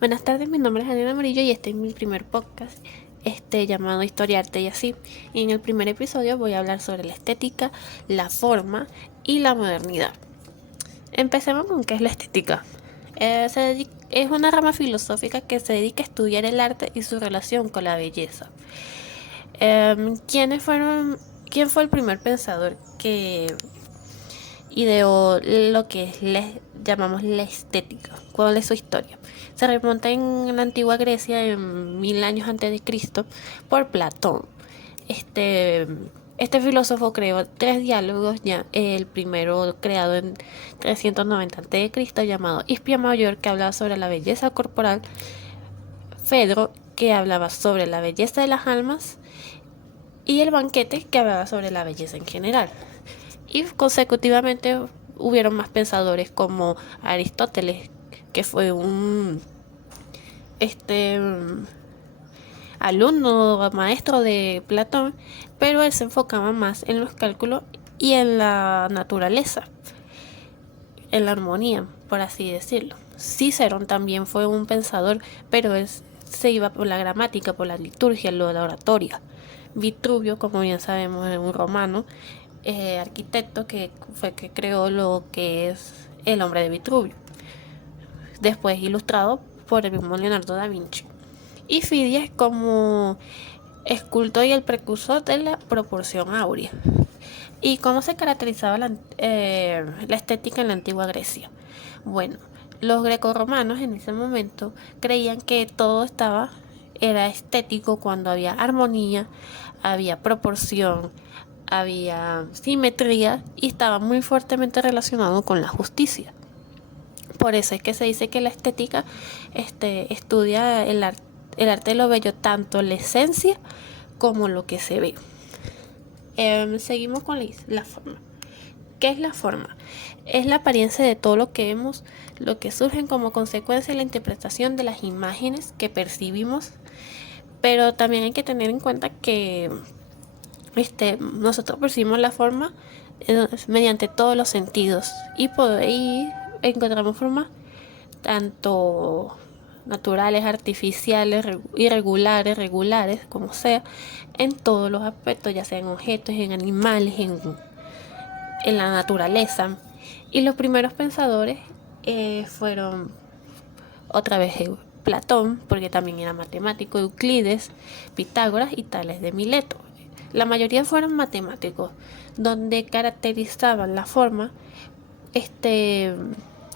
Buenas tardes, mi nombre es Adriana Amarillo y este es mi primer podcast, llamado Historia, Arte y así. Y en el primer episodio voy a hablar sobre la estética, la forma y la modernidad. Empecemos con qué es la estética. Es una rama filosófica que se dedica a estudiar el arte y su relación con la belleza. ¿Quiénes fueron, quién fue el primer pensador que ideó lo que llamamos la estética? ¿Cuál es su historia? Se remonta en la antigua Grecia en 1000 años antes de Cristo por Platón. Este, este filósofo creó tres diálogos, ya el primero creado en 390 antes de Cristo llamado Hispia Mayor, que hablaba sobre la belleza corporal, Fedro, que hablaba sobre la belleza de las almas, y el banquete, que hablaba sobre la belleza en general. Y consecutivamente hubieron más pensadores como Aristóteles, que fue un este alumno maestro de Platón, pero él se enfocaba más en los cálculos y en la naturaleza, en la armonía, por así decirlo. Cicerón también fue un pensador, pero él se iba por la gramática, por la liturgia, lo de la oratoria. Vitruvio, como bien sabemos, es un romano, arquitecto que fue que creó lo que es el hombre de Vitruvio, después ilustrado por el mismo Leonardo da Vinci. Y Fidias como escultor y el precursor de la proporción áurea. ¿Y cómo se caracterizaba la estética en la antigua Grecia? Bueno, los grecorromanos en ese momento creían que todo era estético cuando había armonía, había proporción, había simetría y estaba muy fuertemente relacionado con la justicia. Por eso es que se dice que la estética estudia el arte de lo bello, tanto la esencia como lo que se ve. Seguimos con la forma. ¿Qué es la forma? Es la apariencia de todo lo que vemos, lo que surgen como consecuencia de la interpretación de las imágenes que percibimos, pero también hay que tener en cuenta que nosotros percibimos la forma mediante todos los sentidos y por ahí encontramos formas tanto naturales, artificiales, irregulares, regulares, como sea, en todos los aspectos, ya sea en objetos, en animales, en la naturaleza. Y los primeros pensadores fueron otra vez Platón, porque también era matemático, Euclides, Pitágoras y Tales de Mileto. La mayoría fueron matemáticos, donde caracterizaban la forma este,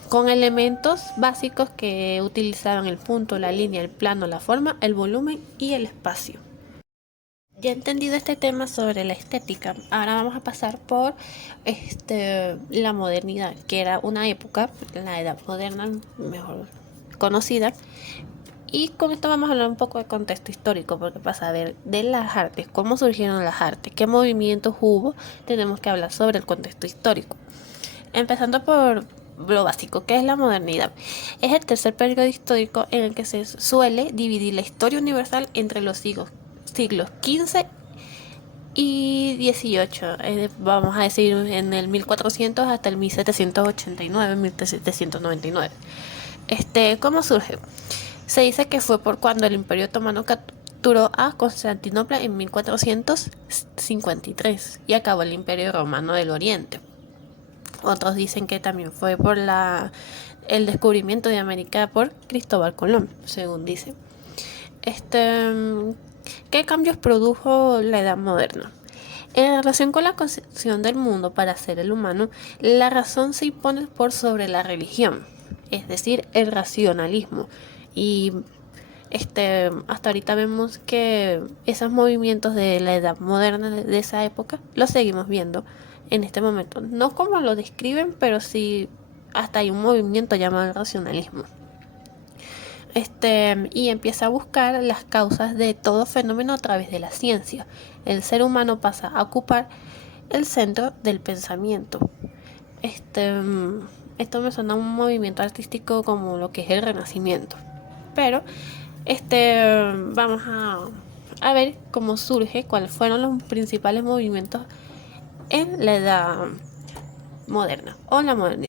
con elementos básicos que utilizaban el punto, la línea, el plano, la forma, el volumen y el espacio. Ya entendido este tema sobre la estética, ahora vamos a pasar por la modernidad, que era una época, la edad moderna mejor conocida. Y con esto vamos a hablar un poco de contexto histórico, porque para saber de las artes, cómo surgieron las artes, qué movimientos hubo, tenemos que hablar sobre el contexto histórico. Empezando por lo básico, que es la modernidad. Es el tercer periodo histórico en el que se suele dividir la historia universal entre los siglos XV y XVIII. Vamos a decir en el 1400 hasta el 1789, 1799. ¿Cómo surge? Se dice que fue por cuando el Imperio Otomano capturó a Constantinopla en 1453 y acabó el Imperio Romano del Oriente. Otros dicen que también fue por el descubrimiento de América por Cristóbal Colón, según dice. ¿Qué cambios produjo la Edad Moderna? En relación con la concepción del mundo para ser el humano, la razón se impone por sobre la religión, es decir, el racionalismo. Y hasta ahorita vemos que esos movimientos de la edad moderna de esa época los seguimos viendo en este momento. No como lo describen, pero sí hasta hay un movimiento llamado racionalismo. Y empieza a buscar las causas de todo fenómeno a través de la ciencia. El ser humano pasa a ocupar el centro del pensamiento. Esto me suena a un movimiento artístico como lo que es el Renacimiento. Pero vamos a ver cómo surge, cuáles fueron los principales movimientos en la edad moderna o la modernidad.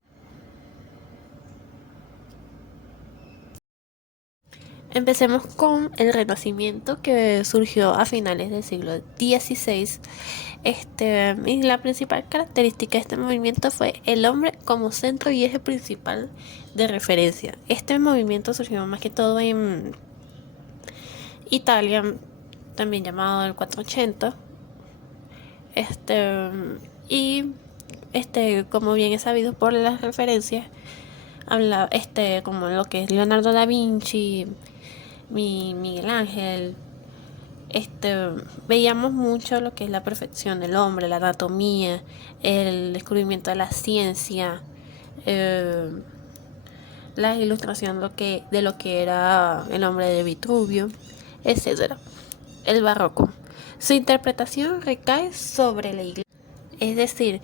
Empecemos con el Renacimiento, que surgió a finales del siglo XVI. Y la principal característica de este movimiento fue el hombre como centro y eje principal de referencia. Este movimiento surgió más que todo en Italia, también llamado el 480. Y como bien es sabido por las referencias, habla como lo que es Leonardo da Vinci, Miguel Ángel. Veíamos mucho lo que es la perfección del hombre, la anatomía, el descubrimiento de la ciencia, la ilustración de lo que era el hombre de Vitruvio, etcétera. El barroco. Su interpretación recae sobre la iglesia, es decir,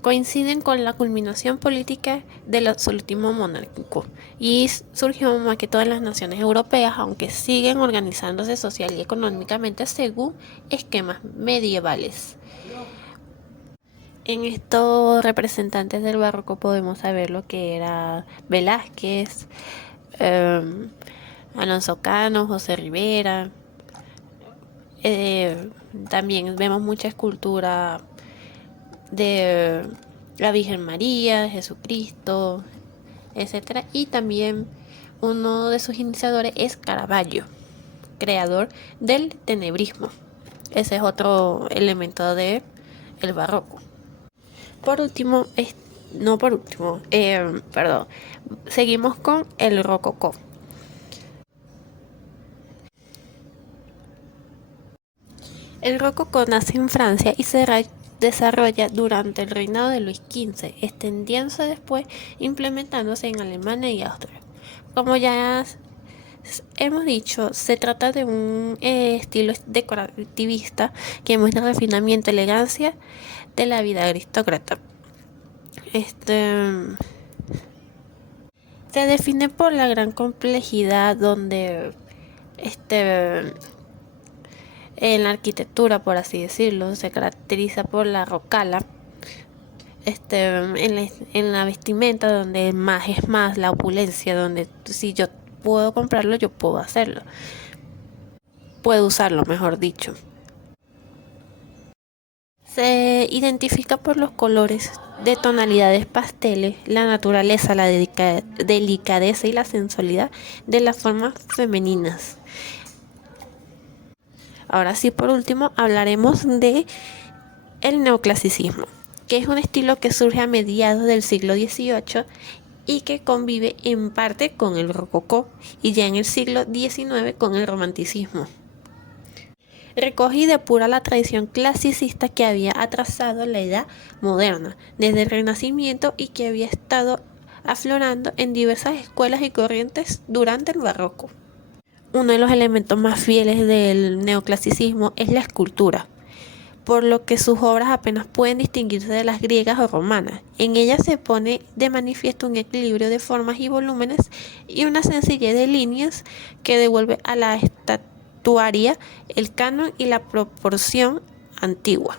coinciden con la culminación política del absolutismo monárquico y surgió más que todas las naciones europeas, aunque siguen organizándose social y económicamente según esquemas medievales. En estos representantes del barroco podemos saber lo que era Velázquez, Alonso Cano, José Rivera. También vemos mucha escultura de la Virgen María, de Jesucristo, etcétera. Y también uno de sus iniciadores es Caravaggio, creador del tenebrismo. Ese es otro elemento de el barroco. Por último, seguimos con el rococó. El rococó nace en Francia y se desarrolla durante el reinado de Luis XV, extendiéndose después, implementándose en Alemania y Austria. Como ya hemos dicho, se trata de un estilo decorativista que muestra refinamiento y elegancia de la vida aristócrata. Se define por la gran complejidad donde en la arquitectura, por así decirlo, se caracteriza por la rocala. En la vestimenta, donde más es más, la opulencia, donde si yo puedo comprarlo, yo puedo hacerlo. Puedo usarlo, mejor dicho. Se identifica por los colores de tonalidades pasteles, la naturaleza, la delicadeza y la sensualidad de las formas femeninas. Ahora sí, por último, hablaremos de el neoclasicismo, que es un estilo que surge a mediados del siglo XVIII y que convive en parte con el rococó y ya en el siglo XIX con el romanticismo. Recoge y depura la tradición clasicista que había atrasado la edad moderna desde el Renacimiento y que había estado aflorando en diversas escuelas y corrientes durante el barroco. Uno de los elementos más fieles del neoclasicismo es la escultura, por lo que sus obras apenas pueden distinguirse de las griegas o romanas. En ellas se pone de manifiesto un equilibrio de formas y volúmenes y una sencillez de líneas que devuelve a la estatuaria el canon y la proporción antigua.